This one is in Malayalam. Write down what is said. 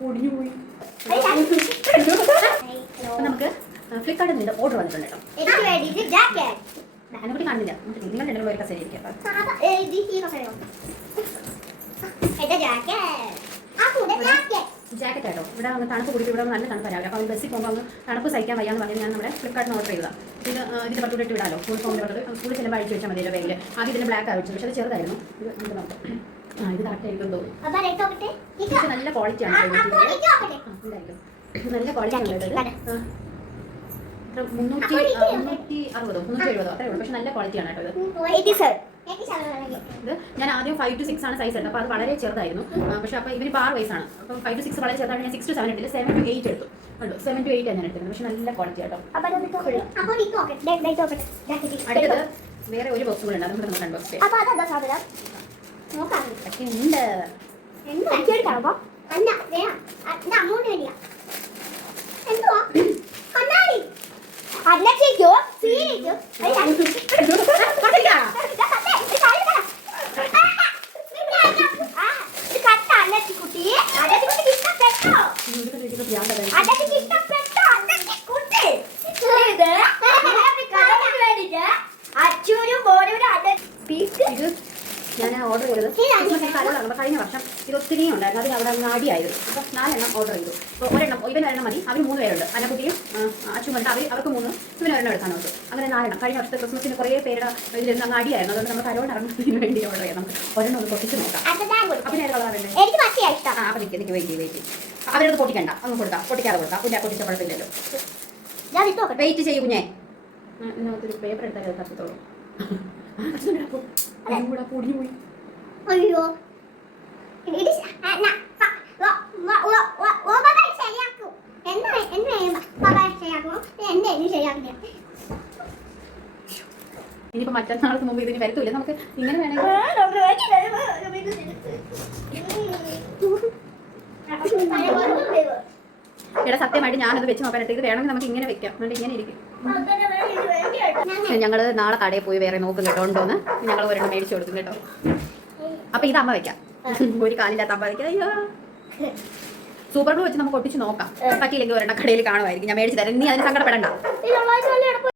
പൊടിഞ്ഞു പോയി. നമുക്ക് ഫ്ലിപ്കാർട്ടിൽ നിന്ന് ഓർഡർ വന്നിട്ടുണ്ട് കേട്ടോ. അതിനെക്കുറിച്ച് കാണുന്നില്ല. നിങ്ങൾ രണ്ടും പേരൊക്കെ ശരിയായിരിക്കും. ജാക്കറ്റ് ആട്ടോ. ഇവിടെ വന്ന് തണുപ്പ് കൂടിയിട്ട് ഇവിടെ നല്ല തണുപ്പ് രാവിലെ. അപ്പോൾ ബസ്സിൽ പോകുമ്പോൾ അങ്ങ് തണുപ്പ് സഹിക്കാൻ വയ്യാന്ന് പറഞ്ഞ് ഞാൻ നമ്മുടെ ഫ്ലിപ്കാർട്ടിന് ഓർഡർ ചെയ്തതാണ്. ഇത് ഇതിൻ്റെ പട്ടൂടെ ഇട്ട് വിടാമല്ലോ. സ്കൂൾ പോകുമ്പോൾ സ്കൂളിൽ ചെല്ലുമ്പോൾ അഴിച്ച് വെച്ചാൽ മതിയല്ലോ വെയിൽ. ആദ്യം ഇതിൻ്റെ ബ്ലാക്ക് അഴിച്ചു, പക്ഷേ അത് ചെറുതായിരുന്നു. ഇത് നമുക്ക് നോക്കാം. ഇത് കറക്റ്റ് ആയിരിക്കും തോന്നുന്നു. പക്ഷേ നല്ല ക്വാളിറ്റിയാണ്. നല്ല ക്വാളിറ്റി ആണ് കേട്ടത്. 360 370 അത്രേ ഉള്ളൂ. പക്ഷെ നല്ല ക്വാളിറ്റിയാണ് കേട്ടോ ഇത്. ഞാൻ ആദ്യം 5 to 6 ആണ് സൈസ് എടുത്തത്. അപ്പോൾ അത് വളരെ ചെറുതായിരുന്നു. പക്ഷേ അപ്പോൾ ഇവന് 6 വയസ്സാണ്. അപ്പം 5 to 6 വളരെ ചെറുതാണ്. ഞാൻ 6 to 7 എടുത്തില്ല, 7 to 8 എടുത്തു. കണ്ടു, 7 to 8 ആണ് ഞാൻ എടുത്തത്. പക്ഷെ നല്ല ക്വാളിറ്റി കേട്ടോ. അടുത്തത് വേറെ ഒരു ബോക്സ് കൂടെ ഉണ്ട്. അതും കൂടെ നമുക്ക് അൺബോക്സ് ചെയ്യാം. പക്ഷേ ഉണ്ട് ഞാൻ ഓർഡർ ചെയ്തത് കലോളാണ്. കഴിഞ്ഞ വർഷം ഇത് ഒത്തിരി ഉണ്ടായിരുന്നു. അതിന് അവിടെ നാടിയായിരുന്നു. അപ്പോൾ 4 എണ്ണം ഓർഡർ ചെയ്തു. അപ്പോൾ ഒരെണ്ണം ഇവന് ഒരെണ്ണം മതി. അവർ 3 പേരുണ്ട്. അന്നക്കുട്ടിയും അച്ചുമുണ്ട്. അവർക്ക് 3, ഇവന് ഒരെണ്ണം എടുക്കാൻ നോക്കും. അങ്ങനെ 4 എണ്ണം. കഴിഞ്ഞ വർഷത്തെ ക്രിസ്മസിന് കുറേ പേരുടെ ഇതിൽ നാടിയായിരുന്നു. അതുകൊണ്ട് നമ്മൾ കലോൾ ഇറങ്ങുന്നതിന് വേണ്ടി ഓർഡർ ചെയ്യാം. നമുക്ക് ഒരെണ്ണം ഒന്ന് പൊട്ടിച്ച് നോക്കാം. അപ്പം ഞാൻ കളറുണ്ട്. അപ്പോൾ എനിക്ക് വെയിറ്റ് അവരത് പൊട്ടിക്കണ്ട. അങ്ങ് കൊടുക്കാം. പൊട്ടിക്കാതെ കൊടുക്കാം. പിന്നെ പൊട്ടിച്ച കുഴപ്പമില്ലല്ലോ. വെയിറ്റ് ചെയ്യൂ കുഞ്ഞേ. ഇതിനകത്തൊരു പേപ്പർ എടുത്താൽ അത് തപ്പത്തോളൂ. പൊടിഞ്ഞു പോയി. അയ്യോ ഇനിയിപ്പോ മറ്റന്നാൾക്ക് മുമ്പ് ഇതിന് വരത്തില്ല. നമുക്ക് ഇങ്ങനെ വേണമെങ്കിൽ ഇവിടെ സത്യമായിട്ട് ഞാനത് വെച്ച് നോക്കാനായിട്ട് ഇത് വേണമെങ്കിൽ നമുക്ക് ഇങ്ങനെ വെക്കാം. എന്നിട്ട് ഇങ്ങനെ ഇരിക്കും. ഞങ്ങൾ നാളെ കടയിൽ പോയി വേറെ നോക്കും കേട്ടോ ഉണ്ടോന്ന്. ഞങ്ങൾ ഒരെണ്ണം മേടിച്ചു കൊടുക്കും കേട്ടോ. അപ്പൊ ഇത് അമ്മ വെക്കാം. ഒരു കാലില്ലാത്ത അമ്മ വെക്കാം. അയ്യോ, സൂപ്പർ ഗ്ലൂ വെച്ച് നമുക്ക് ഒട്ടിച്ച് നോക്കാം. പറ്റിയില്ലെങ്കിൽ ഒരെണ്ണം കടയിൽ കാണുമായിരിക്കും. ഞാൻ മേടിച്ചു തരാം. നീ അതിന് സങ്കടപ്പെടണ്ട.